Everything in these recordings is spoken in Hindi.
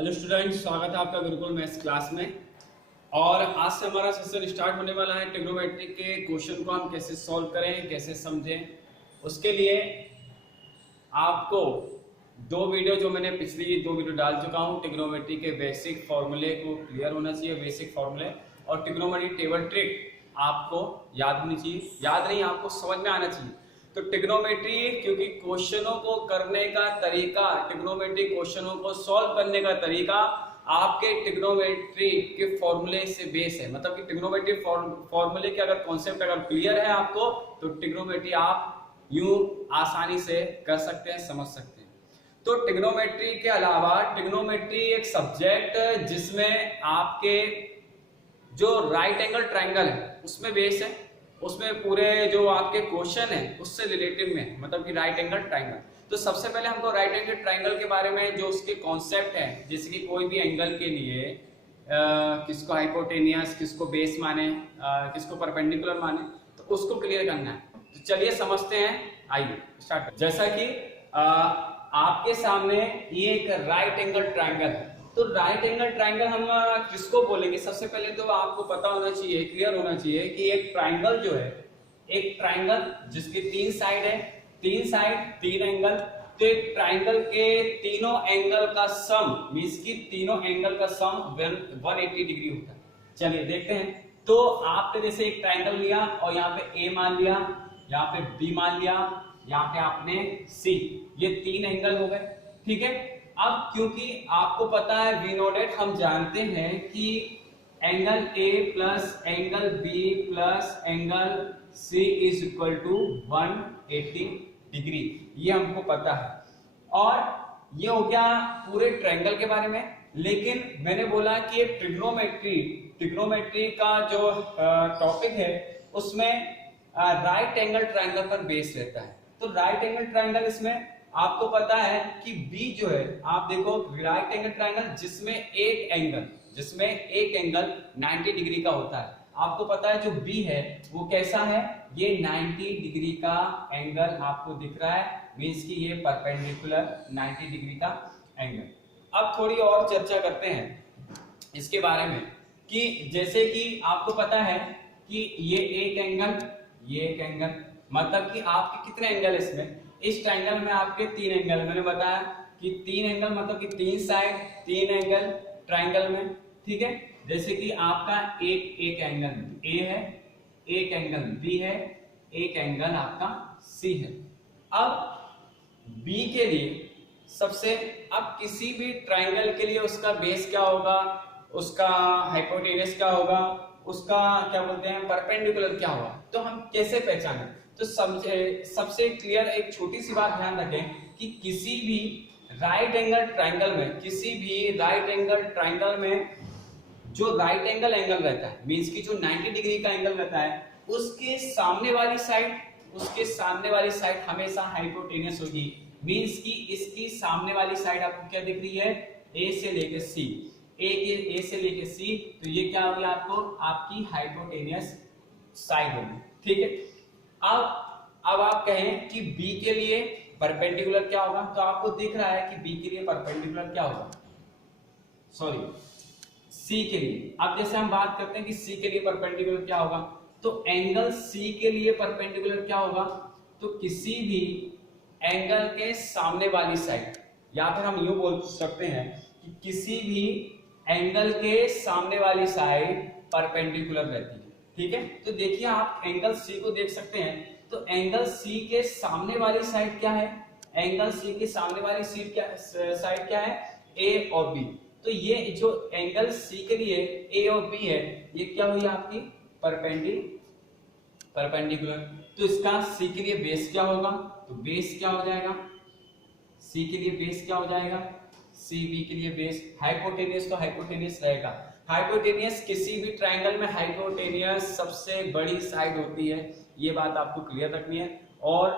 हेलो स्टूडेंट, स्वागत है आपका गुरुकुल मैथ्स क्लास में। और आज से हमारा सेशन स्टार्ट होने वाला है। ट्रिग्नोमेट्री के क्वेश्चन को हम कैसे सॉल्व करें, कैसे समझें, उसके लिए आपको दो वीडियो जो मैंने पिछली दो वीडियो डाल चुका हूं, ट्रिग्नोमेट्री के बेसिक फॉर्मूले को क्लियर होना चाहिए, बेसिक फॉर्मूले, और ट्रिग्नोमेट्री टेबल ट्रिक आपको याद होनी चाहिए। याद नहीं, आपको समझ में आना चाहिए। तो ट्रिग्नोमेट्री, क्योंकि क्वेश्चनों को करने का तरीका, ट्रिग्नोमेट्री क्वेश्चनों को सॉल्व करने का तरीका आपके ट्रिग्नोमेट्री के फॉर्मूले से बेस है। मतलब कि ट्रिग्नोमेट्री फॉर्मूले के अगर कॉन्सेप्ट अगर क्लियर है आपको, तो ट्रिग्नोमेट्री आप यूं आसानी से कर सकते हैं, समझ सकते हैं। तो ट्रिग्नोमेट्री के अलावा ट्रिग्नोमेट्री एक सब्जेक्ट जिसमें आपके जो राइट एंगल ट्रायंगल है उसमें बेस है, उसमें पूरे जो आपके क्वेश्चन है उससे रिलेटिव में, मतलब कि राइट एंगल ट्रायंगल। तो सबसे पहले हमको राइट एंगल ट्रायंगल के बारे में जो उसके कॉन्सेप्ट है, जैसे कि कोई भी एंगल के लिए किसको हाइपोटेनियस, किसको बेस माने, किसको परपेंडिकुलर माने, तो उसको क्लियर करना है। तो चलिए समझते हैं, आइए स्टार्ट। जैसा कि आपके सामने ये एक राइट एंगल ट्रायंगल है। तो राइट एंगल ट्रायंगल हम किसको बोलेंगे? सबसे पहले तो आपको पता होना चाहिए, क्लियर होना चाहिए कि एक ट्रायंगल जो है, एक ट्रायंगल जिसकी तीन साइड है, तीन साइड तीन एंगल, तो एक ट्रायंगल के तीनों एंगल का सम मींस की तीनों एंगल का सम 180 डिग्री होता है। चलिए देखते हैं। तो आपने जैसे एक ट्रायंगल लिया और यहाँ पे ए मान लिया, यहाँ पे बी मान लिया, यहाँ पे आपने सी, ये तीन एंगल हो गए, ठीक है। अब क्योंकि आपको पता है वी नो डेट, हम जानते हैं कि angle A plus angle B plus angle C is equal to 180 degree, ये हमको पता है। और ये हो गया पूरे ट्रायंगल के बारे में। लेकिन मैंने बोला कि ट्रिग्नोमेट्री का जो टॉपिक है उसमें राइट एंगल ट्रायंगल पर बेस रहता है। तो राइट एंगल ट्रायंगल, इसमें आपको पता है कि बी जो है, आप देखो राइट एंगल ट्रायंगल जिसमें एक एंगल 90 डिग्री का होता है। आपको पता है जो बी है वो कैसा है, ये 90 डिग्री का एंगल आपको दिख रहा है, मींस कि ये परपेंडिकुलर 90 डिग्री का एंगल। अब थोड़ी और चर्चा करते हैं इसके बारे में कि जैसे कि आपको पता है कि ये एक एंगल, ये एक एंगल, मतलब कि आपके कितने एंगल इसमें, इस ट्रायंगल में आपके तीन एंगल, मैंने बताया कि तीन एंगल मतलब कि तीन साइड तीन एंगल ट्रायंगल में, ठीक है। जैसे कि आपका एक एंगल ए है, एक एंगल बी है, एक एंगल आपका सी है। अब बी के लिए सबसे, अब किसी भी ट्रायंगल के लिए उसका बेस क्या होगा, उसका हाइपोटेनस क्या होगा, उसका क्या बोलते हैं परपेंडिकुलर क्या होगा, तो हम कैसे पहचानें? तो सबसे क्लियर एक छोटी सी बात ध्यान रखें कि किसी भी राइट एंगल ट्रायंगल में जो राइट एंगल रहता है, मींस की जो 90 डिग्री का एंगल रहता है, उसके सामने वाली साइड हमेशा हाइपोटेनस होगी। मींस की इसकी सामने वाली साइड आपको क्या दिख रही है, ए से लेके सी, ए से लेके सी, तो ये क्या होगी, आपकी हाइपोटेनस साइड होगी, ठीक है। अब आप कहें कि बी के लिए परपेंडिकुलर क्या होगा, तो आपको दिख रहा है कि बी के लिए परपेंडिकुलर क्या होगा, सॉरी सी के लिए। अब जैसे हम बात करते हैं कि सी के लिए परपेंडिकुलर क्या होगा, तो एंगल सी के लिए परपेंडिकुलर क्या होगा, तो किसी भी एंगल के सामने वाली साइड, या फिर हम यूं बोल सकते हैं कि किसी भी एंगल के सामने वाली साइड परपेंडिकुलर रहती है, ठीक है। तो देखिए आप एंगल सी को देख सकते हैं, तो एंगल सी के सामने वाली साइड क्या है, एंगल सी के सामने वाली साइड क्या है, ए और बी। तो ये जो एंगल सी के लिए ए और बी है, ये क्या हुई आपकी परपेंडिकुलर। तो इसका सी के लिए बेस क्या होगा, तो बेस क्या हो जाएगा, सी के लिए बेस क्या हो जाएगा, सी बी के लिए बेस। हाइपोटेनियस तो हाइपोटेनियस रहेगा, हाइपोटेनियस किसी भी ट्रायंगल में हाइपोटेनियस सबसे बड़ी साइड होती है, ये बात आपको क्लियर रखनी है। और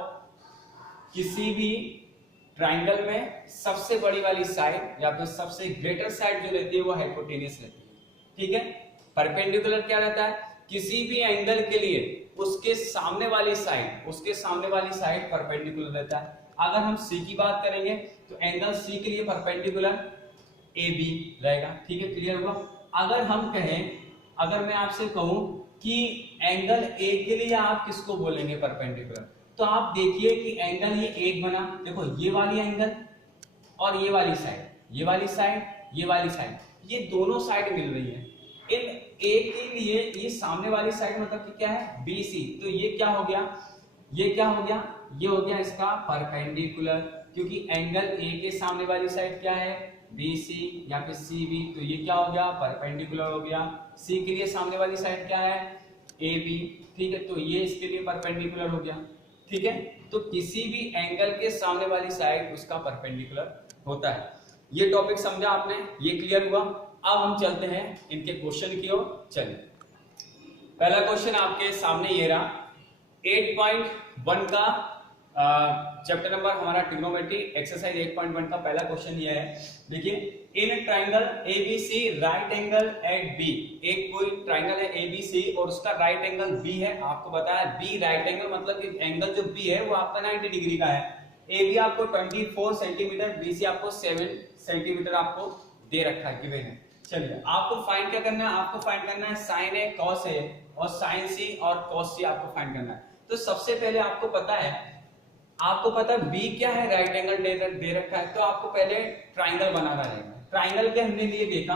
किसी भी ट्रायंगल में सबसे बड़ी वाली साइड या फिर सबसे ग्रेटर साइड जो रहती है वो हाइपोटेनियस रहती है, ठीक है। परपेंडिकुलर क्या रहता है, किसी भी एंगल के लिए उसके सामने वाली साइड परपेंडिकुलर रहता है। अगर हम सी की बात करेंगे तो एंगल सी के लिए परपेंडिकुलर ए बी रहेगा। ठीक है, क्लियर हुआ। अगर हम कहें, अगर मैं आपसे कहूं कि एंगल ए के लिए आप किसको बोलेंगे परपेंडिकुलर, तो आप देखिए कि एंगल ये एक बना, देखो ये वाली एंगल और ये वाली साइड, ये वाली साइड, ये वाली साइड, ये दोनों साइड मिल रही है। इन ए के लिए ये सामने वाली साइड मतलब कि क्या है, बी सी, तो ये क्या हो गया, ये क्या हो गया, ये हो गया इसका परपेंडिकुलर, क्योंकि एंगल ए के सामने वाली साइड क्या है, बी सी या फिर सी बी, तो ये क्या हो गया, परपेंडिकुलर हो गया। सी के लिए सामने वाली साइड क्या है, ए बी, ठीक है, तो ये इसके लिए परपेंडिकुलर हो गया। ठीक है, तो किसी भी एंगल के सामने वाली साइड उसका परपेंडिकुलर होता है। ये टॉपिक समझा आपने, ये क्लियर हुआ। अब हम चलते हैं इनके क्वेश्चन की ओर। चलिए, पहला क्वेश्चन आपके सामने ये रहा, 8.1 का चैप्टर नंबर हमारा ट्रिग्नोमेट्री एक्सरसाइज 8.1 का पहला क्वेश्चन ये है। देखिए, in triangle ABC right angle at B, एक कोई ट्राइंगल है एबीसी और उसका राइट एंगल बी है। आपको बताया बी राइट एंगल मतलब कि एंगल जो बी है वो आपका 90 डिग्री का है। ए बी आपको 24 सेंटीमीटर, बी सी आपको 7 सेंटीमीटर आपको दे रखा है, गिवन है। चलिए, आपको फाइंड क्या करना है, आपको फाइंड करना है साइन ए कॉस ए और साइन सी और कॉस सी आपको फाइंड करना है। तो सबसे पहले आपको पता है बी क्या है, राइट एंगल दे रखा है, तो आपको पहले ट्राइंगल बनाना रहेगा। ट्राइंगल के हमने लिए देखा,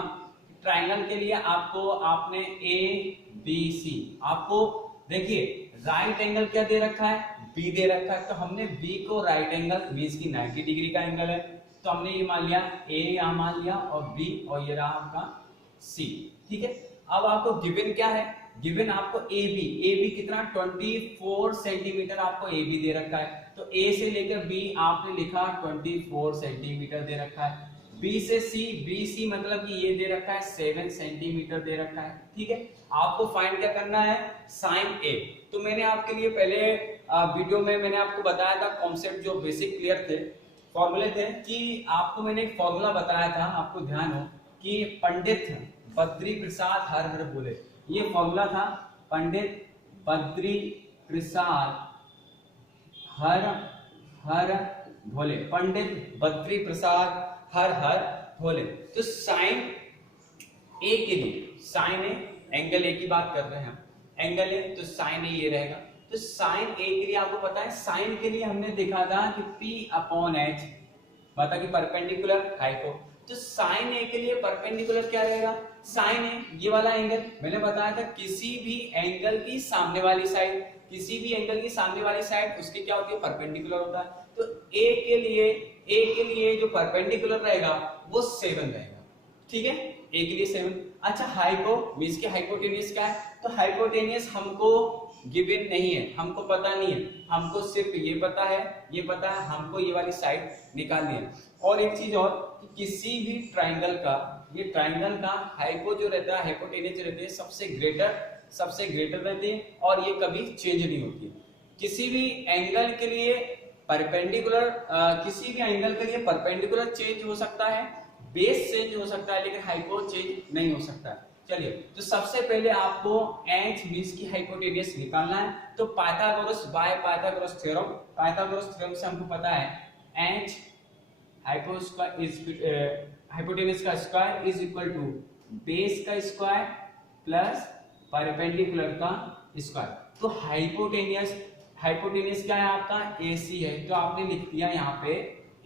ट्राइंगल के लिए आपने ए बी सी, आपको देखिए राइट एंगल क्या दे रखा है, बी दे रखा है, तो हमने बी को राइट एंगल मींस की 90 डिग्री का एंगल है, तो हमने ये मान लिया, ए यहां मान लिया और बी, और ये रहा आपका सी। ठीक है, अब आपको गिवन क्या है, गिवन आपको ए बी कितना 24 सेंटीमीटर आपको ए बी दे रखा है, तो ए से लेकर बी आपने लिखा 24 सेंटीमीटर दे रखा है। बी से सी, बी सी मतलब कि ये दे रखा है 7 सेंटीमीटर दे रखा है। ठीक है, आपको फाइंड क्या करना है, साइन ए। तो मैंने आपके लिए पहले वीडियो में मैंने आपको बताया था कॉन्सेप्ट, जो बेसिक क्लियर थे, फॉर्मूले थे, कि आपको मैंने एक फॉर्मूला बताया था, आपको ध्यान हो कि पंडित बद्री प्रसाद हर हर बोले, ये फॉर्मूला था, पंडित बद्री प्रसाद हर हर भोले, पंडित बद्री प्रसाद हर हर भोले। तो साइन ए के लिए, साइन ए एंगल ए की बात कर रहे हैं हम, एंगल ए, तो साइन ए ये रहेगा। तो साइन ए के लिए आपको पता है, साइन के लिए हमने देखा था कि P अपॉन एच, बता कि परपेंडिकुलर हाइपो, तो साइन ए के लिए परपेंडिकुलर क्या रहेगा, साइन ए ये वाला एंगल, मैंने बताया था किसी भी एंगल की सामने वाली साइड, किसी भी एंगल की सामने वाली साइड उसकी क्या होती है, परपेंडिकुलर होता है। तो ए के लिए जो परपेंडिकुलर रहेगा वो 7 रहेगा। ठीक है, ए के लिए 7। अच्छा, हाइपो मींस के हाइपोटेनियस क्या है, तो हाइपोटेनियस हमको गिवन नहीं है, हमको पता नहीं है, हमको सिर्फ ये पता है, हमको ये वाली साइड निकालनी है। और एक चीज और कि किसी भी ट्राइंगल का, ये ट्राइंगल का हाइपो जो रहता है, हाइपोटेनियस जो रहती है सबसे ग्रेटर रहती है और ये कभी चेंज नहीं होती। किसी भी एंगल के लिए परपेंडिकुलर, किसी भी एंगल के लिए परपेंडिकुलर चेंज हो सकता है, बेस चेंज हो सकता है, लेकिन हाइपो चेंज नहीं हो सकता है। चलिए, तो सबसे पहले आपको एच मींस की हाइपोटेनियस निकालना है। तो पाइथागोरस बाय पाइथागोरस थ्योरम से हमको पता है एच हाइपोटेनियस का square is equal to base का स्क्वायर प्लस परपेंडिकुलर का स्क्वायर। तो हाइपोटेनियस क्या है आपका, AC है, तो आपने लिख दिया यहाँ पे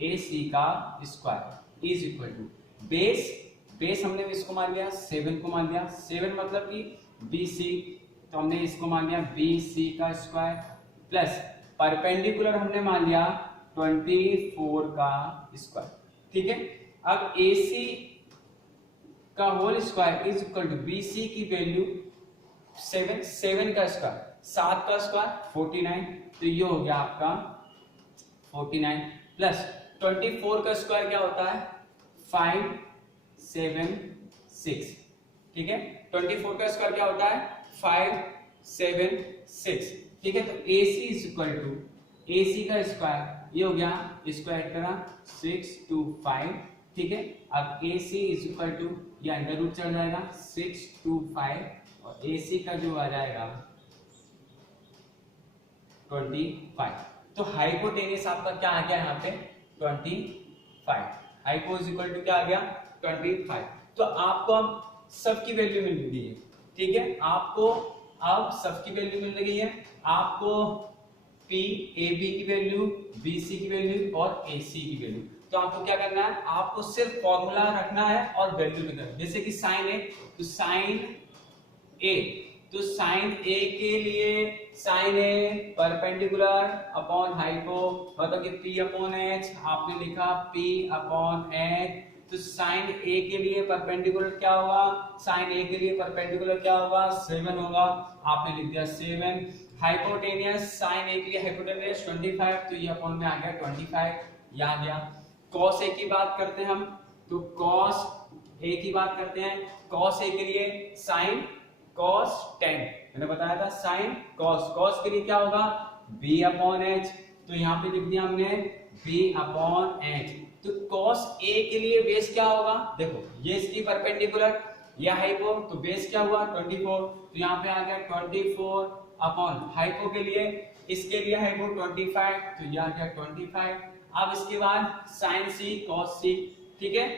AC का square is equal to base हमने इसको मान लिया 7 को मान लिया, 7 मतलब कि BC, तो हमने इसको मान लिया BC का स्क्वायर प्लस परपेंडिकुलर हमने मान लिया 24 का स्क्वायर। ठीक है, अब AC का whole square is equal to BC की वैल्यू 7 का स्क्वायर, 7 का स्क्वायर 49, तो ये हो गया आपका 49 प्लस 24 का स्क्वायर क्या होता है 576। ठीक है, 24 का स्क्वायर क्या होता है 576। ठीक है, तो AC is equal to AC का स्क्वायर ये हो गया, स्क्वायर करा 625। ठीक है, अब AC इज इक्वल टू ये अंडर रूट चढ़ जाएगा 625 और AC का जो आ जाएगा 25। तो हाइपोटेनियस आपका क्या आ गया यहाँ पे 25। हाइपो इज इक्वल टू क्या आ गया 25। तो आपको अब सबकी वैल्यू मिल गई है, ठीक है, आपको अब सबकी वैल्यू मिल गई है। आपको पी ए बी की वैल्यू, बी सी की वैल्यू और ए सी की वैल्यू। तो आपको क्या करना है, आपको सिर्फ फॉर्मूला रखना है और वैल्यू लिखना है। जैसे कि साइन ए, तो साइन ए, तो साइन ए के लिए साइन ए परपेंडिकुलर अपॉन हाइपो, मतलब कि पी अपॉन एच, आपने लिखा पी अपॉन एच। तो साइन ए के लिए परपेंडिकुलर क्या होगा, साइन ए के लिए परपेंडिकुलर क्या होगा, 7 होगा, आपने लिख दिया 7। हाइपोटेनियस, साइन ए के लिए हाइपोटेनियस 25, तो ये अपॉन में आ गया 25, ये आ गया। कॉस ए की बात करते हैं हम, तो कॉस ए की बात करते हैं। कॉस ए के लिए साइन कॉस 10, मैंने बताया था साइन कॉस, कॉस के लिए क्या होगा b अपॉन एच, तो यहाँ पे लिख दिया हमने b अपॉन एच। तो कॉस a के लिए बेस क्या होगा, देखो ये इसकी परपेंडिकुलर, या हाइपो, तो बेस क्या हुआ 24, तो यहाँ पे आ गया 24 अपॉन हाइपो के लिए, इसके लिए हाइपो 25, तो ये आ गया 25। अब इसके बाद साइन सी कॉस सी, ठीक है,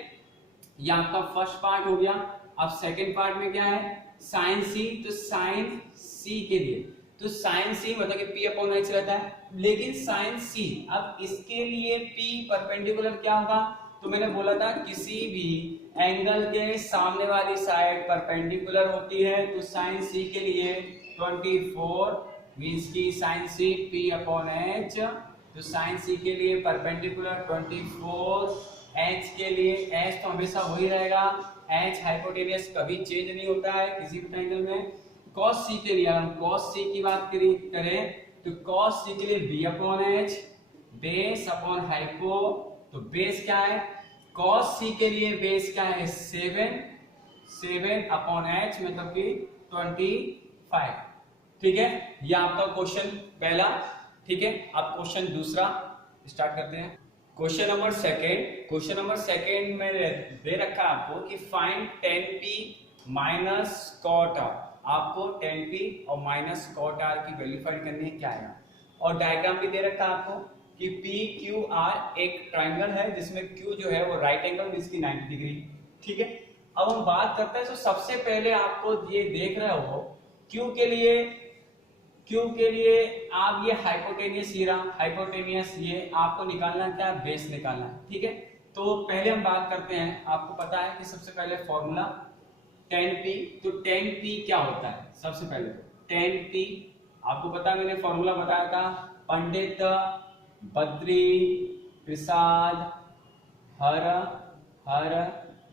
ये आपका फर्स्ट पार्ट हो गया। अब सेकंड पार्ट में क्या है, साइन सी, तो साइन सी के लिए, तो साइन सी मतलब कि p अपॉन एच रहता है, लेकिन साइन सी अब इसके लिए p परपेंडिकुलर क्या होगा, तो मैंने बोला था किसी भी एंगल के सामने वाली साइड परपेंडिकुलर होती है, तो साइन सी के लिए 24 मींस की साइन सी p अपॉन एच, तो साइन सी के लिए परपेंडिकुलर 24, एच के लिए एच तो हमेशा वही रहेगा, एच हाइपोटेनियस कभी चेंज नहीं होता है किसी भी एंगल में। कॉस सी के लिए, हम कॉस सी की बात करें तो कॉस सी के लिए B upon H, base upon hypo, तो बेस क्या है, कॉस सी के लिए बेस क्या है 7 अपॉन एच मतलब कि 25, ठीक है, ये आपका क्वेश्चन पहला, ठीक है। अब क्वेश्चन दूसरा स्टार्ट करते हैं। क्वेश्चन नंबर सेकेंड में दे रखा है आपको कि find 10p minus cot R, आपको 10p और माइनस कॉट आर की वैल्यू फाइंड करनी है, क्या है, और डायग्राम भी दे रखा है आपको कि पी क्यू आर एक ट्राइंगल है जिसमें क्यू जो है वो राइट एंगल इसकी 90 डिग्री, ठीक है। अब हम बात करते हैं, तो सबसे पहले आपको ये देख रहे हो क्यू के लिए आप ये हाइपोटेनियस, ये रहा हाइपोटेनियस, ये आपको निकालना क्या है, बेस निकालना है, ठीक है। तो पहले हम बात करते हैं, आपको पता है कि सबसे पहले फॉर्मूला 10p, तो 10p क्या होता है, सबसे पहले 10p आपको पता है, मैंने फॉर्मूला बताया था, पंडित बद्री प्रसाद हर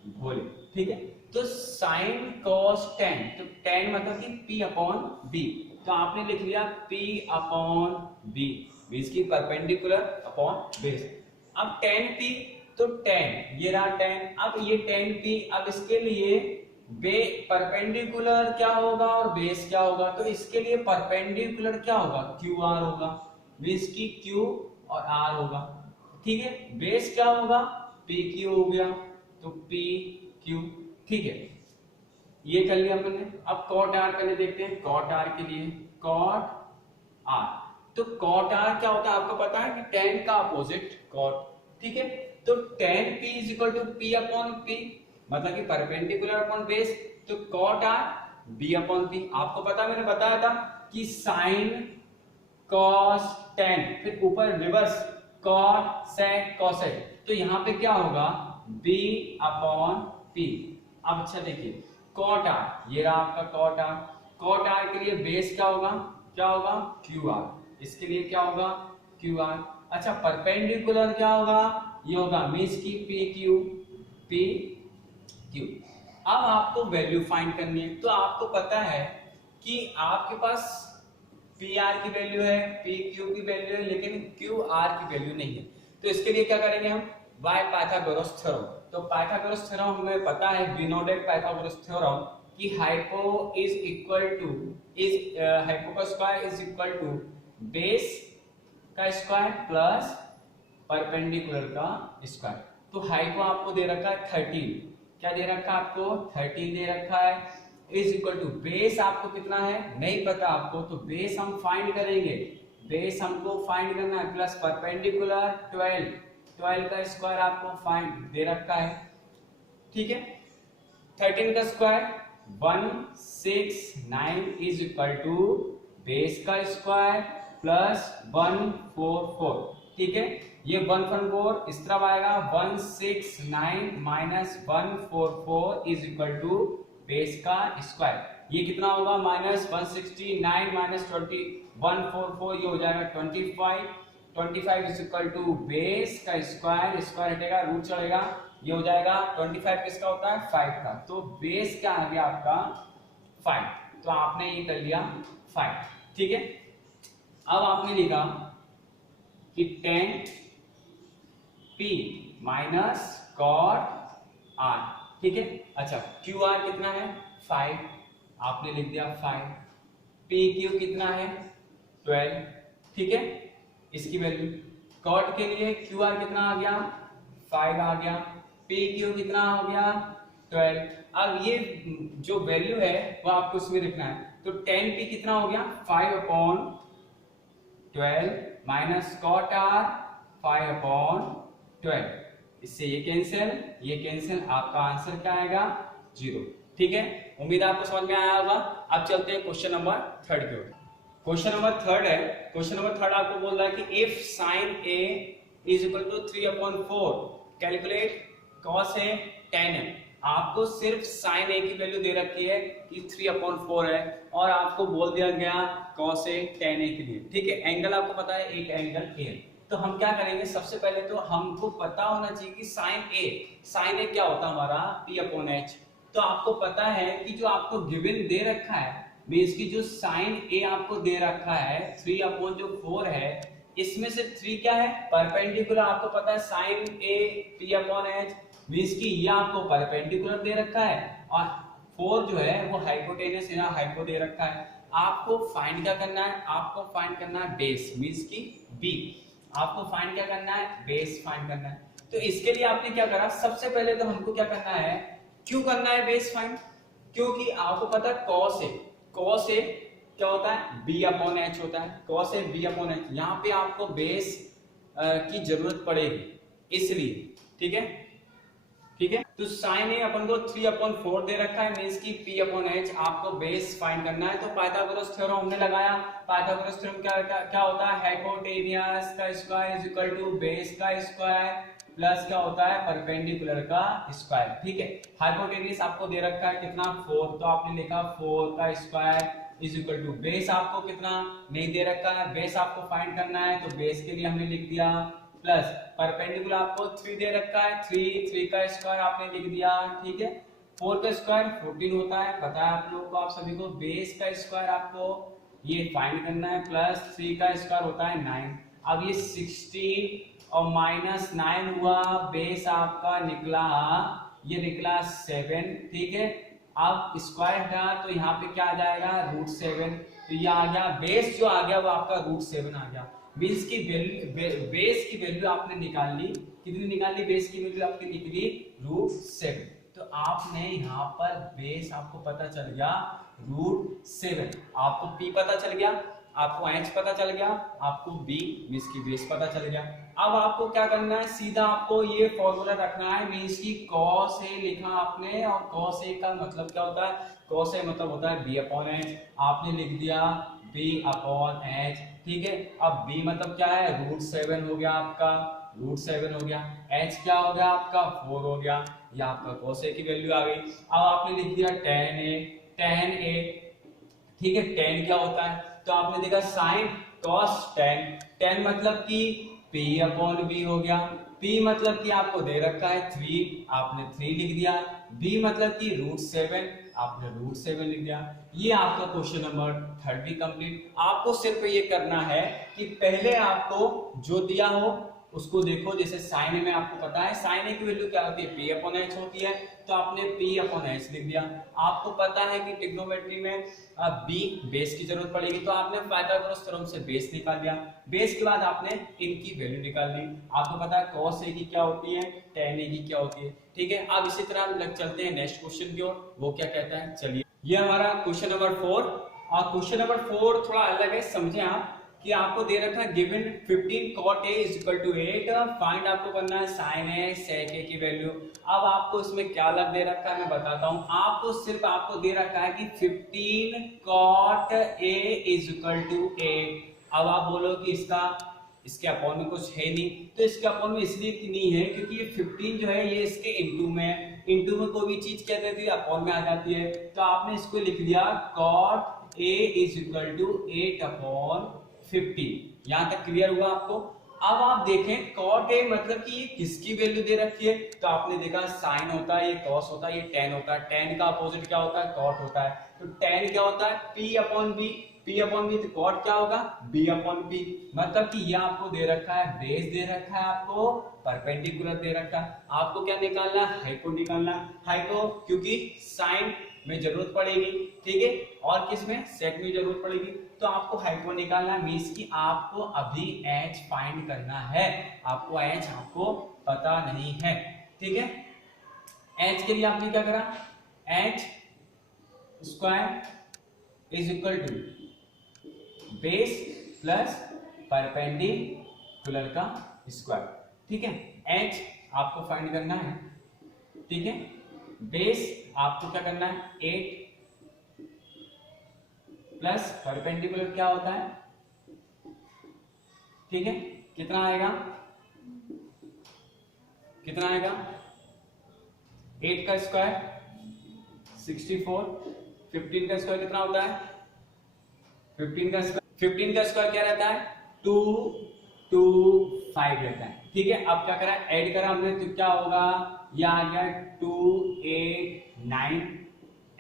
भोले, ठीक है। तो साइन कॉस 10, तो 10 मतलब कि p अपॉन b, तो आपने लिख लिया p अपॉन b, बीस की परपेंडिकुलर अपॉन बेस। अब 10p, तो 10 ये रहा 10, अब ये 10p, अब इसके लिए परपेंडिकुलर क्या होगा और बेस क्या होगा, तो इसके लिए परपेंडिकुलर क्या होगा QR होगा, बीस की Q और R होगा, ठीक है। बेस क्या होगा PQ हो गया, तो PQ, ठीक है, ये कर लिया हमने। अब कॉट आर पहले देखते हैं, कॉट आर के लिए कॉट आर, तो कॉट आर क्या होता है आपको पता है कि 10 का अपोजिट कॉट, ठीक है। तो 10p is equal to p upon p, मतलब कि परपेंडिकुलर अपॉन बेस, तो cot are b upon p, आपको पता मैंने बताया था कि साइन कॉस 10, फिर ऊपर रिवर्स कॉट सेक कॉसेक, तो यहाँ पे क्या होगा b अपॉन p। अब अच्छा देखिए कॉट आर, ये रहा आपका कॉट आर, कॉट आर के लिए बेस क्या होगा क्यू आर, इसके लिए क्या होगा क्यू आर। अच्छा परपेंडिकुलर क्या होगा, ये होगा मींस की पी क्यू। अब आपको वैल्यू फाइंड करनी है, तो आपको पता है कि आपके पास पी आर की वैल्यू है, पी क्यू की वैल्यू है, लेकिन क्यू आर की वैल्यू नहीं है, तो इसके लिए क्या करेंगे हम, बाय पाइथागोरस थ्योरम। तो पाइथागोरस थ्योरम हमें पता है, we know that Pythagoras theorem कि हाइपो का square is equal to base का स्क्वायर प्लस परपेंडिकुलर का स्क्वायर। तो हाइपो आपको दे रखा है 13, क्या दे रखा है आपको 13 दे रखा है, इज इक्वल टू बेस आपको कितना है नहीं पता आपको, तो बेस हम फाइंड करेंगे, बेस हमको फाइंड करना है, प्लस परपेंडिकुलर 12 का स्क्वायर आपको फाइंड दे रखा है, ठीक है। 13 का square 169 is equal to base का स्क्वायर प्लस 144, ठीक है। ये 114 इस तरफ आएगा, 169 minus 144 is equal to base का स्क्वायर। ये कितना होगा, माइनस 169 माइनस 144, ये हो जाएगा 25। 25 इज इक्वल टू बेस का स्क्वायर, स्क्वायर हटेगा रूट चढ़ेगा, ये हो जाएगा 25 किसका होता है, 5 का। तो बेस क्या आ गया आपका 5, तो आपने ये कर लिया 5, ठीक है। अब आपने लिखा कि 10p माइनस कॉट r, ठीक है। अच्छा क्यू आर कितना है 5, आपने लिख दिया 5। पी क्यू कितना है 12, ठीक है। इसकी वैल्यू कॉट के लिए क्यू आर कितना आ गया 5 आ गया, पी क्यू कितना हो गया 12। अब ये जो वैल्यू है वो आपको इसमें लिखना है, तो 10p कितना हो गया 5/12 माइनस कॉट आर 5/12, इससे ये कैंसिल, आपका आंसर क्या आएगा 0, ठीक है। उम्मीद आपको समझ में आया होगा। अब चलते हैं क्वेश्चन नंबर 3 की ओर। क्वेश्चन नंबर 3 है, क्वेश्चन नंबर 3 आपको बोल रहा है कि if sin a is equal to 3/4 calculate cos a tan a। आपको सिर्फ sin a की वैल्यू दे रखी है कि 3/4 है, और आपको बोल दिया गया cos a tan a के लिए, ठीक है। एंगल आपको पता है, एक एंगल a है। तो हम क्या करेंगे, सबसे पहले तो हमको पता होना चाहिए कि sin a क्या होता है हमारा p/h। तो आपको पता है कि जो आपको गिवन दे रखा है, मींस की जो sin a आपको दे रखा है 3/4 है, इसमें से 3 क्या है परपेंडिकुलर। आपको पता है sin a p/h मींस की ये आपको परपेंडिकुलर दे रखा है, और 4 जो है वो हाइपोटेनस या हाइपो दे रखा है। आपको फाइंड क्या करना है, आपको फाइंड करना है बेस, मींस की b। आपको फाइंड क्या करना है, बेस फाइंड करना है। तो इसके लिए आपने क्या करा, सबसे पहले तो हमको क्या करना है, क्यों करना है बेस फाइंड, क्योंकि आपको पता है cos a क्या होता है b/h होता है, cos a b/h। यहाँ पे आपको बेस की जरूरत पड़ेगी इसलिए, ठीक है, ठीक है। तो sin a अपन को 3/4 दे रखा है, मींस की p/h आपको बेस फाइंड करना है। तो पाइथागोरस थ्योरम हमने लगाया। पाइथागोरस थ्योरम क्या होता है, हाइपोटेनियस का square is equal to base का स्क्वायर प्लस क्या होता है परपेंडिकुलर का स्क्वायर, ठीक है। हाइपोटेनियस आपको दे रखा है कितना 4, तो आपने लिखा 4 का square is equal to base आपको कितना नहीं दे रखा है, बेस आपको फाइंड करना है, तो बेस के लिए हमने लिख दिया प्लस परपेंडिकुलर आपको 3 दे रखा है, 3 का स्क्वायर आपने लिख दिया, ठीक है। 4 का स्क्वायर 14 होता है, पता है आप लोगों को, आप सभी को। बेस का स्क्वायर आपको ये फाइंड करना है, प्लस 3 का स्क्वायर होता है 9। अब ये 16 और माइनस 9 हुआ, बेस आपका निकला, ये निकला 7, ठीक है। अब स्क्वायर हटा तो यहाँ पे क्या आ जाएगा √7, तो ये आ गया बेस जो आ गया वो आपका √7 आ गया। बेस की वैल्यू आपने निकाल ली, कितनी निकाल ली, बेस की वैल्यू आपकी निकली √7। तो आपने यहाँ पर बेस आपको पता चल गया √7, आपको p पता चल गया, आपको h पता चल गया, आपको b मींस की बेस पता चल गया। अब आपको क्या करना है, सीधा आपको ये फॉर्मूला रखना है, मींस की cos a लिखा आपने, और cos a का मतलब क्या होता है, cos a मतलब होता है b/h, आपने लिख दिया b/h, ठीक है। अब b मतलब क्या है √7 हो गया आपका, √7 हो गया, h क्या हो गया आपका 4 हो गया, ये आपका cos a की वैल्यु आ गई। अब आपने लिख दिया tan a, ठीक है। tan क्या होता है, तो आपने देखा sin cos tan मतलब कि p/b हो गया, p मतलब कि आपको दे रखा है 3, आपने 3 लिख दिया, b मतलब कि √7, आपने √7 लिख दिया। ये आपका क्वेश्चन नंबर 3 भी कंप्लीट। आपको सिर्फ ये करना है कि पहले आपको जो दिया हो उसको देखो, जैसे sin a में आपको पता है sin a की वैल्यू क्या होती है p/h होती है, तो आपने p/h लिख दिया। आपको पता है कि ट्रिग्नोमेट्री में b बेस की जरूरत पड़ेगी, तो आपने पाइथागोरस थ्योरम से बेस निकाल लिया, बेस के बाद आपने इनकी वैल्यू निकाल ली। आपको पता है cos a की क्या होती है, tan a की क्या होती है, ठीक है। अब इसी तरह हम चलते हैं नेक्स्ट क्वेश्चन की ओर, वो क्या कहता है, चलिए। ये हमारा क्वेश्चन नंबर 4, और क्वेश्चन नंबर 4 थोड़ा अलग है, समझे आप। कि आपको दे रखा है given 15 cot a is equal to 8, find आपको करना है sin a sec a की वैल्यू। अब आपको इसमें क्या अलग दे रखा है मैं बताता हूं। आपको सिर्फ आपको दे रखा है कि 15 cot a is equal to 8। अब आप बोलो कि इसके अपॉन में कुछ है नहीं, तो इसके अपॉन में इसलिए नहीं है क्योंकि ये 15 जो है ये इसके इनटू में है। इनटू में कोई भी चीज क्या देती है अपॉन में आ जाती है, तो आपने इसको लिख दिया cot a is equal to 8 upon 15। यहां तक क्लियर हुआ आपको। अब आप देखें cot a मतलब कि ये किसकी वैल्यू दे रखी है, तो आपने देखा साइन होता है, ये cos होता है, ये tan होता है। tan का अपोजिट क्या होता है cot होता है। तो tan क्या होता है p upon b, p upon b, तो cot क्या होगा b अपॉन b। मतलब कि ये आपको दे रखा है बेस दे रखा है, आपको परपेंडिकुलर दे रखा है। आपको क्या निकालना है हाइपो निकालना। हाइपो क्योंकि साइन में जरूरत पड़ेगी, ठीक है, और किसमें सेक में जरूरत पड़ेगी, तो आपको हाइपो निकालना मींस कि आपको अभी h फाइंड करना है। आपको h आपको पता नहीं है, ठीक है। h के लिए आपने क्या करा, h square is equal to base plus perpendicular का स्क्वायर, ठीक है। h आपको फाइंड करना है, ठीक है। बेस आपको क्या करना है 8 प्लस परपेंडिकुलर क्या होता है, ठीक है। कितना आएगा 8 का स्क्वायर 64, 15 का स्क्वायर कितना होता है 15 का स्क्वायर क्या रहता है 2 2 5 रहता है, ठीक है। अब क्या करा ऐड करा हमने, तो क्या होगा ये आ गया 2 8 9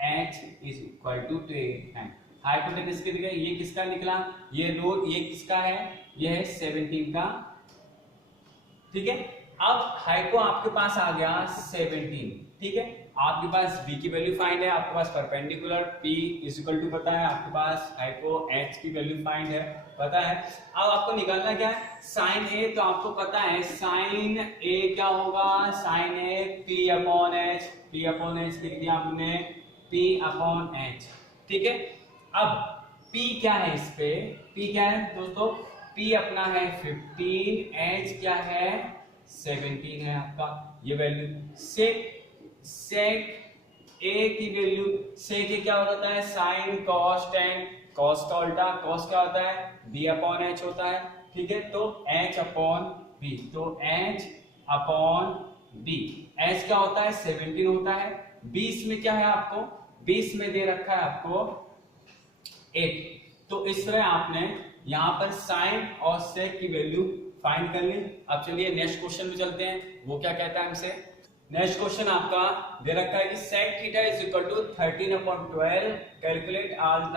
h is equal to 8 9। Hypotenuse के लिए ये किसका निकला, ये रूट ये किसका है, ये है 17 का, ठीक है। अब हाइपो आपके पास आ गया 17, ठीक है। आपके पास b की वैल्यू फाइंड है, आपके पास perpendicular p is equal to पता है, आपके पास हाइपो h की वैल्यू फाइंड है पता है। अब आपको निकालना क्या है साइन a, तो आपको पता है साइन a क्या होगा, sine a p upon h लिख दिया हमने p अपॉन h, ठीक है। अब p क्या है, इस पे p क्या है दोस्तों, p अपना है 15, h क्या है 17 है आपका ये वैल्यू। सेक a की वैल्यू, सेक a क्या होता है साइन कॉस टेन, कॉस का उल्टा कॉस क्या होता है b अपॉन h होता है, ठीक है। तो h अपॉन b, तो h अपॉन b, h क्या होता है 17 होता है। 20 में क्या है आपको, 20 में दे रखा है आपको 8। तो इस तरह आपने यहाँ पर साइन और सेक की वैल्यू फाइंड कर ली। अब चलिए नेक्स्ट क्वेश्चन में चलते हैं, वो क्या कहता है हमसे। नेक्स्ट क्वेश्चन आपका दे रखा है कि sec theta is equal to 13/12, calculate all the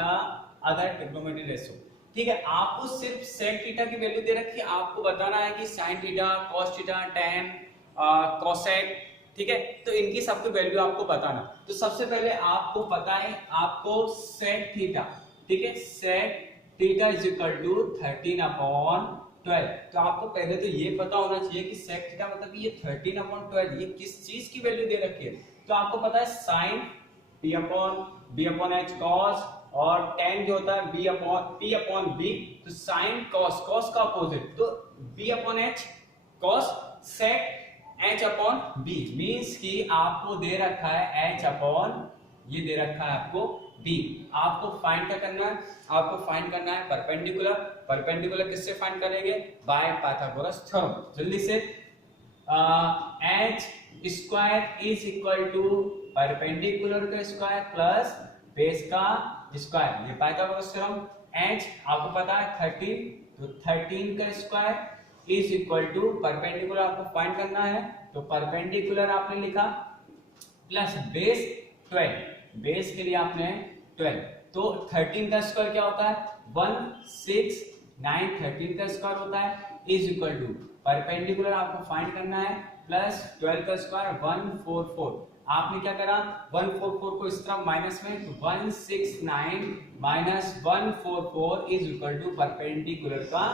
other trigonometry ratio, ठीक है। आपको सिर्फ sec थीटा की वैल्यू दे रखी है, आपको बताना है कि sin theta, cos theta, tan, cosec, ठीक है। तो इनकी सबकी वैल्यू आपको बताना। तो सबसे पहले आपको पता है आपको sec थीटा, ठीक है, sec theta is equal to 13/12। तो आपको पहले तो ये पता होना चाहिए कि sec थीटा मतलब ये 13/12 ये किस चीज की वैल्यू दे रखी है। तो आपको पता है sin p upon h cos, और tan जो होता है p अपॉन b, तो sin cos का अपोजिट, तो b upon h cos sec h upon b, means कि आपको दे रखा है h अपॉन ये दे रखा है आपको b। आपको फाइंड क्या करना है, आपको फाइंड करना है परपेंडिकुलर किससे फाइंड करेंगे, बाय पाइथागोरस थ्योरम। जल्दी से h square is equal to perpendicular का स्क्वायर प्लस बेस का स्क्वायर, ये पाइथागोरस थ्योरम। h आपको पता है 13, तो 13 का square is equal to perpendicular आपको फाइंड करना है, तो परपेंडिकुलर आपने लिखा प्लस बेस 12, बेस के लिए आपने 12, तो 13 का स्क्वायर क्या होता है 169, 13 का स्क्वायर होता है इज इक्वल टू परपेंडिकुलर आपको फाइंड करना है प्लस 12 का स्क्वायर 144। आपने क्या करा 144 को इस तरफ माइनस में, तो 169 minus 144 is equal to perpendicular का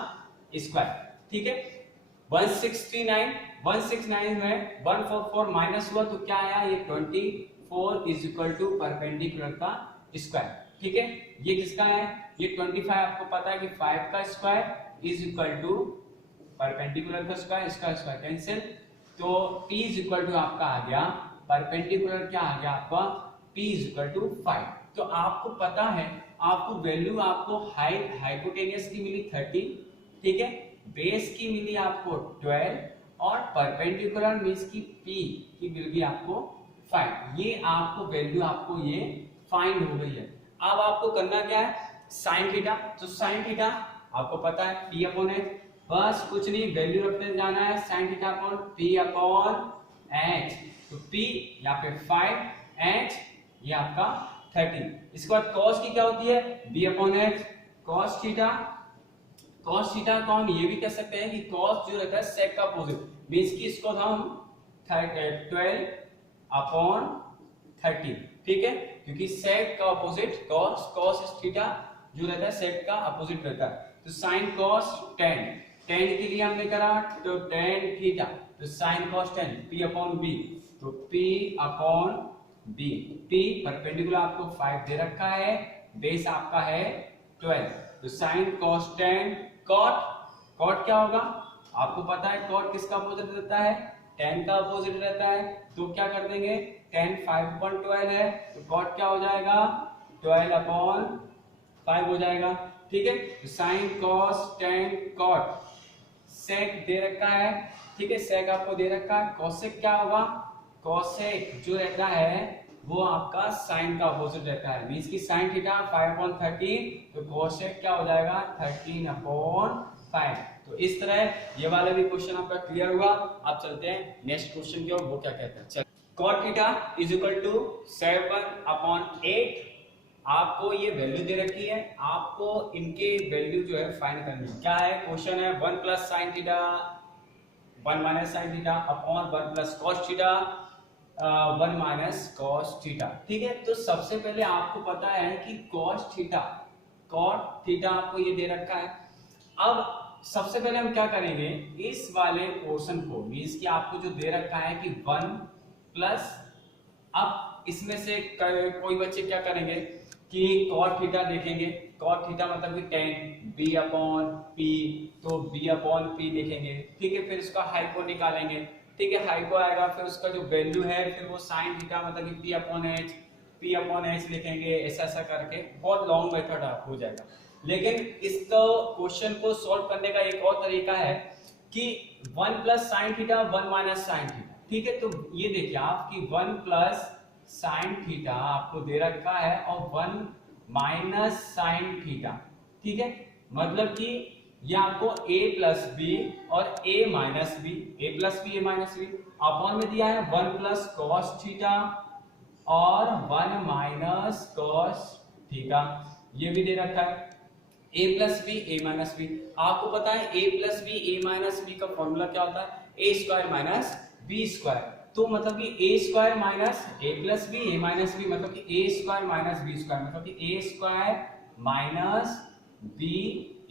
स्क्वायर, ठीक है। 169 में 144 माइनस हुआ तो क्या आया, ये 24 इज इक्वल टू परपेंडिकुलर का स्क्वायर, ठीक है, ये किसका है, ये 25 आपको पता है कि 5 का square is equal to perpendicular का स्क्वायर, इसका स्क्वायर कैंसिल, तो p इज इक्वल टू आपका आ गया परपेंडिकुलर क्या आ गया आपका p इज इक्वल टू 5। तो आपको पता है, आपको वैल्यू आपको हाइट हाइपोटेनियस की मिली 30, ठीक है, बेस की मिली आपको 12 और परपेंडिकुलर मींस की p की मिल गई आपको 5। ये आपको वैल्यू आपको ये फाइंड हो गई है। अब आपको करना क्या है, साइन थीटा, तो साइन थीटा आपको पता है p अपॉन h, बस कुछ नहीं वैल्यू रखते जाना है, sine theta upon p upon h, तो p यहाँ पे 5, h ये आपका 13। इसके बाद cos की क्या होती है, b upon h, cos theta को हम ये भी कह सकते हैं कि cos जो रहता है sec का अपोजिट, मींस कि इसको हम 12 अपॉन 13, ठीक है, क्योंकि sec का अपोजिट cos थीटा जो रहता है sec का अपोजिट रहता है। तो sin cos tan के लिए हमने करा तो tan थीटा, तो sin cos tan p upon b, तो p upon b, p perpendicular आपको 5 दे रखा है, बेस आपका है 12, तो sin cos tan cot क्या होगा, आपको पता है cot किसका अपोजिट रहता है, tan का अपोजिट रहता है, तो क्या कर देंगे, tan 5/12 है, तो cot क्या हो जाएगा 12 अपॉन 5 हो जाएगा, ठीक है, तो sin cos tan cot, sec दे रखा है, ठीक है, sec आपको दे रखा है, cosec क्या होगा, cosec जो रहता है वो आपका sin का अपोजिट रहता है, मींस की sin थीटा 5/13, तो cosec क्या हो जाएगा 13/5। तो इस तरह ये वाला भी क्वेश्चन आपका क्लियर हुआ। अब चलते हैं नेक्स्ट क्वेश्चन की ओर, वो क्या कहता है। cot theta is equal to 7/8, आपको ये वैल्यू दे रखी है, आपको इनके वैल्यू जो है फाइंड करनी है। क्या है क्वेश्चन है, 1 plus sine theta 1 minus sine theta upon 1 plus cos theta 1 minus cos theta, ठीक है। तो सबसे पहले आपको पता है कि कॉस थीटा कॉट थीटा आपको ये दे रखा है। अब सबसे पहले हम क्या करेंगे, इस वाले पोर्शन को, मींस कि आपको जो दे रखा है कि 1 प्लस, अब इसमें से कोई बच्चे क्या करेंगे कि cot थीटा देखेंगे, cot थीटा मतलब कि tan b अपॉन p, तो b अपॉन p देखेंगे, ठीक है, फिर इसका हाइपो निकालेंगे, ठीक है, हाइपो आएगा, फिर उसका जो वैल्यू है फिर वो sin थीटा मतलब कि p अपॉन h लिखेंगे, ऐसा ऐसा करके बहुत लॉन्ग मेथड हो जाएगा। लेकिन इस क्वेश्चन को सॉल्व करने का एक और तरीका है कि 1 plus sine theta 1 minus sine theta, ठीक है, तो ये देखिए आप कि 1 प्लस साइन थीटा आपको दे रखा है और 1 माइनस साइन थीटा, ठीक है, मतलब कि ये आपको a प्लस बी और a minus B, a plus B a minus B, upon में दिया है 1 प्लस कॉस थीटा और 1 माइनस कॉस थीटा, ये भी दे रखा है a plus B a minus B. आपको पता है a plus B a minus B का फॉर्मूला क्या होता है, a square minus B square, तो मतलब कि a square minus a plus B a minus B मतलब कि a square minus B square मतलब कि a square minus B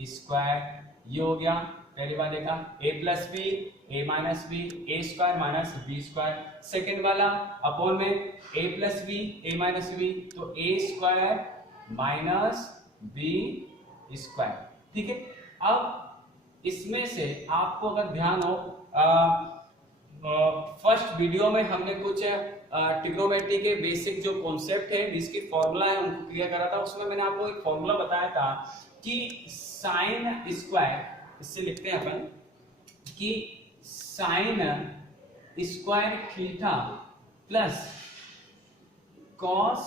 square, ये हो गया पहली बार देखा, a plus B a minus B a square minus B square. Second वाला अपॉन में a plus B a minus B, तो a square minus B square, ठीक है। अब इसमें से आपको अगर ध्यान हो, फर्स्ट वीडियो में हमने कुछ ट्रिग्नोमेट्री के बेसिक जो कॉन्सेप्ट है जिसकी फॉर्मूला है उनको क्लियर करा था, उसमें मैंने आपको एक फॉर्मूला बताया था कि साइन स्क्वायर, इससे लिखते हैं अपन कि sine square theta plus cos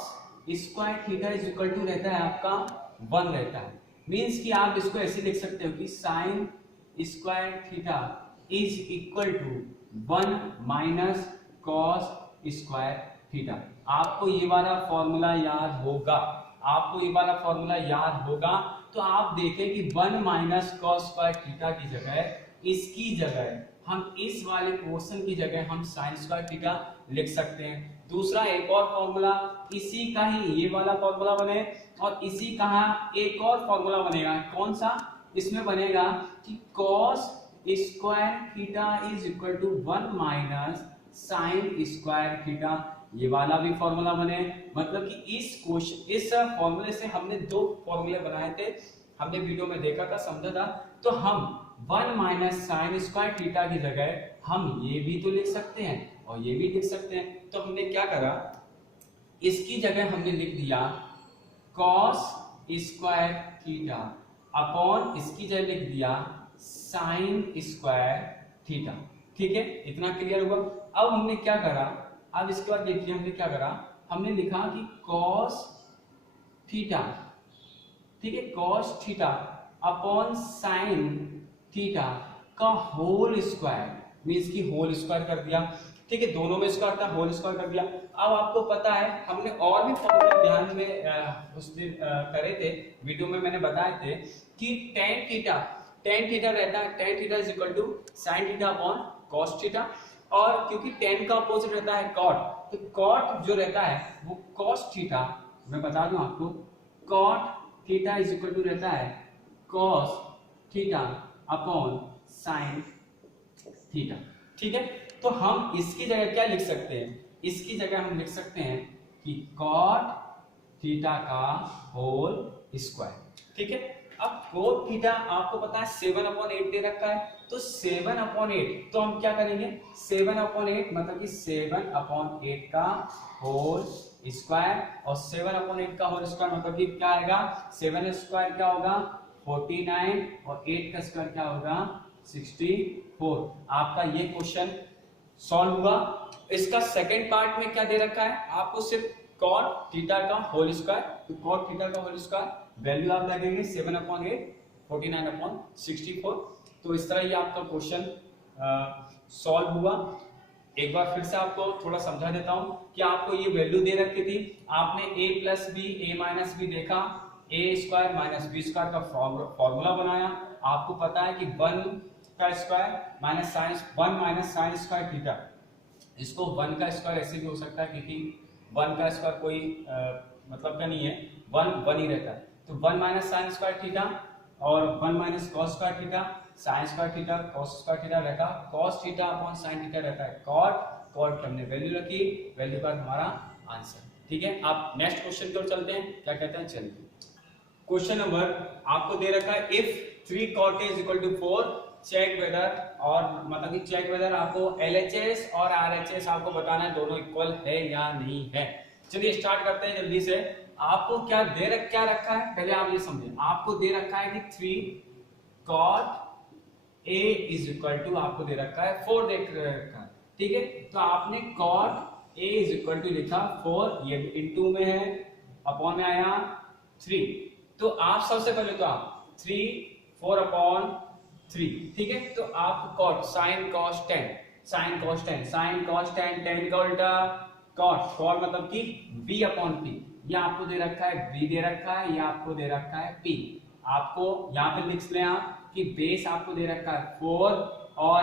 square theta is equal to रहता है आपका 1 रहता है, मीन्स कि आप इसको ऐसे लिख सकते हो कि sine square theta is equal to 1 minus cos square theta. आपको ये वाला फॉर्मूला याद होगा, आपको ये वाला फॉर्मूला याद होगा, तो आप देखें कि 1 माइनस कॉस स्क्वायर थीटा की जगह, इसकी जगह हम इस वाले पोर्शन की जगह हम साइन स्क्वायर थीटा लिख सकते हैं। दूसरा एक और फॉर्मूला, इसी का ही ये वाला फॉर्मूला बने और इसी का एक और फॉर्मूला बनेगा, कौन सा, इसमें बनेगा कि cos square theta is equal to 1 minus sine square theta. ये वाला भी फॉर्मूला बने। मतलब कि इस फॉर्मूले से हमने दो फॉर्मूले बनाए थे, हमने वीडियो में देखा था, समझा था। तो हम 1 माइनस साइन स्क्वायर थीटा की जगह हम ये भी तो लिख सकते हैं और ये भी लिख सकते हैं। तो हमने क्या करा, इसकी जगह हमने लिख दिया cos स्क्वायर थीटा अपॉन इसकी जगह लिख दिया साइन स्क्वायर थीटा। ठीक है, इतना क्लियर हुआ। अब हमने क्या करा, अब इसके बाद देखिए हमने क्या करा, हमने लिखा कि cos थीटा, ठीक है, cos theta upon sine theta का होल स्क्वायर, मींस की होल स्क्वायर कर दिया। ठीक है, दोनों में स्क्वायर था, होल स्क्वायर कर दिया। अब आपको पता है हमने और भी फॉर्मूला ध्यान में उस दिन करे थे, वीडियो में मैंने बताए थे कि tan थीटा रहता है, tan theta is equal to sin theta upon cos theta. और क्योंकि tan का अपोजिट रहता है cot, तो cot जो रहता है वो cos थीटा, मैं बता दूं आपको, cot theta is equal to रहता है cos theta upon sin theta. ठीक है, तो हम इसकी जगह क्या लिख सकते हैं, इसकी जगह हम लिख सकते हैं कि cot थीटा का होल स्क्वायर। ठीक है, अब cot थीटा आपको पता है 7/8 दे रखा है, तो 7/8 तो हम क्या करेंगे, 7/8 मतलब कि 7/8 का होल स्क्वायर, और 7/8 का होल स्क्वायर मतलब कि क्या आएगा, 7 स्क्वायर क्या होगा 49 और 8 का स्क्वायर क्या होगा 64। आपका ये क्वेश्चन सॉल्व हुआ। इसका सेकंड पार्ट में क्या दे रखा है आपको, सिर्फ cot थीटा का होल स्क्वायर, तो cot थीटा का होल स्क्वायर वैल्यू आप लगेंगे 7/8 49/64। तो इस तरह ये आपका क्वेश्चन सॉल्व हुआ। एक बार फिर से आपको थोड़ा समझा देता हूं कि आपको ये वैल्यू दे रखी थी, आपने a plus B a minus B देखा, a square minus B square का फॉर्मूला बनाया। आपको पता है कि 1 का स्क्वायर minus sine 1 minus sine square theta, इसको 1 का स्क्वायर ऐसे भी हो सकता है क्योंकि 1 का स्क्वायर कोई मतलब का नहीं है, 1 ही रहता है। तो 1 माइनस साइन स्क्वायर थीटा और 1 minus cos square theta, sine square theta cos square theta रहता, cos theta upon sine theta रहता है कॉट हमने वैल्यू रखी, वैल्यू का हमारा आंसर। ठीक है, आप नेक्स्ट क्वेश्चन की ओर चलते हैं, क्या कहते हैं चलिए। क्वेश्चन नंबर आपको दे रखा है if 3 cot is equal to 4 check whether, और मतलब कि चेक वेदर आपको LHS और RHS आपको बताना है दोनों इक्वल है या नहीं है। चलिए स्टार्ट करते हैं जल्दी से। आपको क्या क्या रखा है पहले आप ये समझें। आपको दे रखा है कि 3 cot A is equal to आपको दे रखा है 4 देख रखा है। ठीक है, तो आपने cot A is equal to लिखा 4, ये इनटू में है, अपॉन में आया 3। तो आप सबसे पहले तो आप 3 4 अपॉन 3, ठीक है, तो आप cot sin cos tan sin cos tan tan का उल्टा cot मतलब कि b अपॉन p, ये आपको दे रखा है b दे रखा है, ये आपको दे रखा है p। आपको यहाँ पे लिख लें आप कि बेस आपको दे रखा है 4 और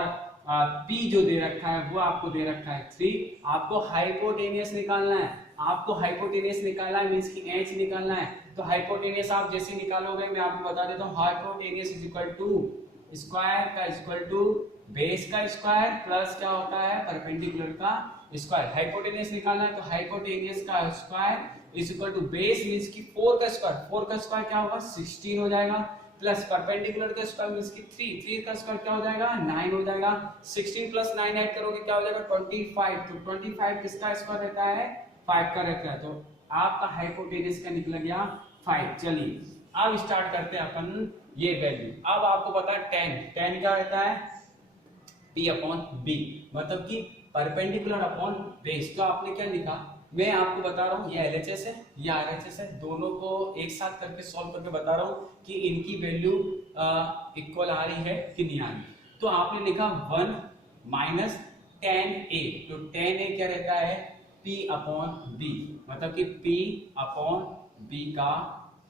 p जो दे रखा है वो आपको दे रखा है 3। आपको हाइपोटेनियस निकालना है, आपको हाइपोटेनियस निकालना है मींस कि h निकालना है। तो हाइपोटेनियस आप जैसे निकालोगे मैं आपको बता देता हूँ, hypotenuse is equal to square का इक्वल टू बेस का स्क्वायर प्लस क्या होता है परपेंडिकुलर का स्क्वायर। हाइपोटेनियस निकालना है तो हाइपोटेनियस का square is equal to base means कि 4 का स्क्वायर, 4 का स्क्वायर क्या होगा 16 हो जाएगा, प्लस परपेंडिकुलर का स्क्वायर मींस कि 3 का स्क्वायर क्या हो जाएगा 9 हो जाएगा। 16 प्लस 9 ऐड करोगे क्या हो जाएगा 25। तो 25 किसका स्क्वायर रहता है 5 का रहता है, तो आपका हाइपोटेनियस का निकल गया 5। चलिए अब स्टार्ट करते हैं अपन ये वैल्यू। अब आपको पता है tan क्या रहता है p अपॉन b, मतलब कि परपेंडिकुलर अपॉन बेस। तो आपने क्या लिखा, मैं आपको बता रहा हूँ ये LHS है ये RHS है, दोनों को एक साथ करके सॉल्व करके बता रहा हूँ कि इनकी वैल्यू इक्वल आ रही है कि नहीं आ रही। तो आपने लिखा 1 माइनस tan a, तो tan a क्या रहता है p अपॉन b, मतलब कि p अपॉन b का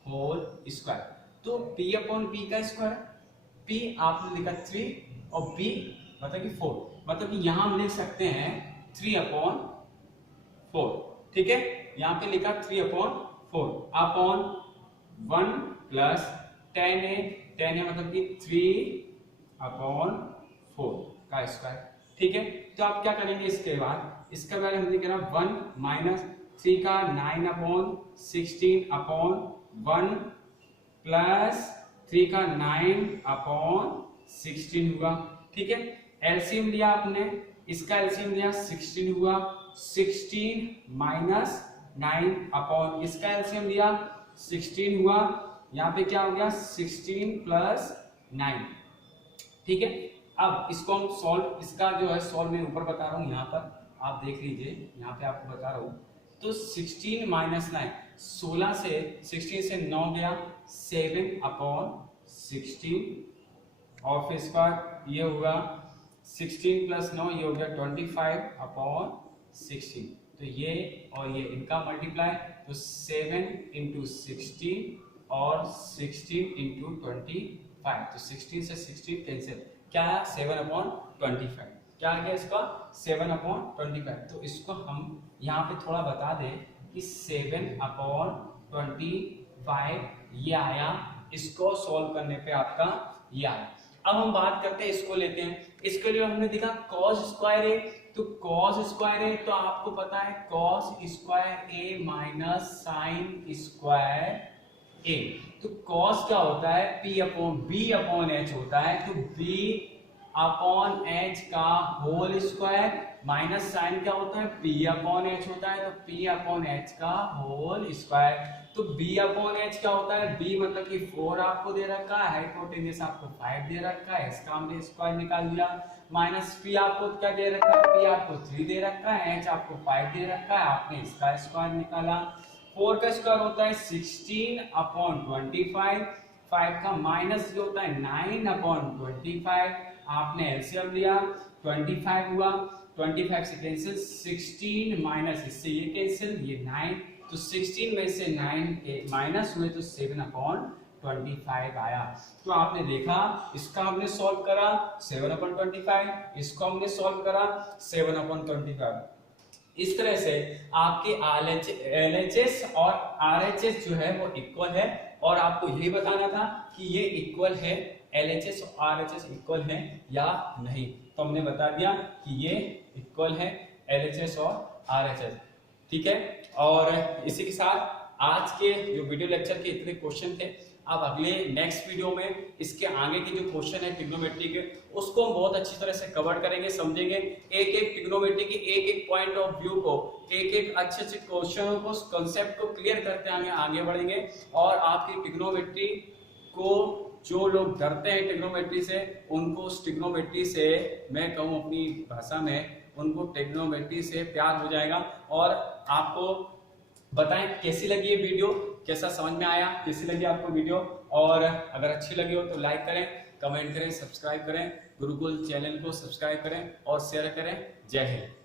होल स्क्वायर। तो p अपॉन b का स्क्वायर, p आपने लिखा 3 और b मतलब कि 4, मतलब कि यहां हम लिख सकते हैं 3 अपॉन 4। ठीक है, यहां पे लिखा 3 upon 4 upon 1 plus tan a मतलब कि 3 अपॉन 4 का स्क्वायर। ठीक है, तो आप क्या करेंगे इसके बाद इसका वैल्यू हम लिख रहे हैं 1 माइनस 3 का 9/16/1 प्लस 3 का 9/16 हुआ। ठीक है, एलसीएम लिया आपने, इसका एलसीएम लिया 16 हुआ, 16 माइनस 9 इसका एलसीएम लिया 16 हुआ, यहाँ पे क्या हो गया 16 प्लस 9। ठीक है, अब इसको हम सॉल्व, इसका जो है सॉल्व मैं ऊपर बता रहा हूँ, यहाँ पर आप देख लीजिए, यहाँ पे आपको बता रहा हूँ। तो 16 माइनस 9, 16 से 16 से 9 गया 7/16 और फिर इसका ये होगा 16 प्लस 9 ये हो गया 25/16। तो ये और ये इनका मल्टीप्लाई, तो 7 × 16 और 16 × 25, तो 16 से 16 कैंसिल, क्या है 7/25, क्या आ गया इसका 7/25। तो इसको हम यहाँ पे थोड़ा बता दें कि 7/25 ये आया, इसको सॉल्व करने पे आपका ये आया। अब हम बात करते हैं, इसको लेते हैं, इसके लिए हमने देखा cos स्क्वायर ए, तो cos स्क्वायर ए तो आपको पता है cos स्क्वायर ए माइनस साइन स्क्वायर ए। तो cos क्या होता है b/h होता है, तो b/h का होल स्क्वायर माइनस साइन क्या होता है p/h होता है, तो p/h का होल स्क्वायर। तो b/h क्या होता है, b मतलब कि 4 आपको दे रखा है, हाइपोटेन्यूस आपको 5 दे रखा है, इसका हमने स्क्वायर निकाल दिया, माइनस p आपको क्या दे रखा है, p आपको 3 दे रखा है, h आपको 5 दे रखा है, आपने इसका स्क्वायर निकाला। 4 का स्क्वायर होता है 16/25, 5 का माइनस जो होता है 9/25, आपने एलसीएम लिया 25 हुआ, 25 से कैंसिल, 16 माइनस इससे ये कैंसिल, ये 9, तो 16 में से 9 माइनस हुए तो 7/25 आया। तो आपने देखा, इसका हमने सॉल्व करा 7/25, इसको हमने सॉल्व करा 7/25। इस तरह से आपके LHS और RHS जो है वो इक्वल है, और आपको यही बताना था कि ये इक्वल है, LHS और RHS इक्वल है या नहीं। तो हमने बता दिया कि ये इक्वल है LHS और RHS। ठीक है, और इसी के साथ आज के जो वीडियो लेक्चर के इतने क्वेश्चन थे, अब अगले नेक्स्ट वीडियो में इसके आगे के जो क्वेश्चन है ट्रिग्नोमेट्री के, उसको हम बहुत अच्छी तरह से कवर करेंगे, समझेंगे, एक एक ट्रिग्नोमेट्री के एक एक पॉइंट ऑफ व्यू को, एक एक अच्छे अच्छे क्वेश्चनों को, कंसेप्ट को क्लियर करते आगे बढ़ेंगे। और आपकी ट्रिग्नोमेट्री को जो लोग डरते हैं ट्रिग्नोमेट्री से, उनको उस ट्रिग्नोमेट्री से, मैं कहूँ अपनी भाषा में, उनको ट्रिग्नोमेट्री से प्यार हो जाएगा। और आपको बताएं कैसी लगी ये वीडियो, कैसा समझ में आया, कैसी लगी आपको वीडियो, और अगर अच्छी लगी हो तो लाइक करें, कमेंट करें, सब्सक्राइब करें, गुरुकुल चैनल को सब्सक्राइब करें और शेयर करें। जय हिंद।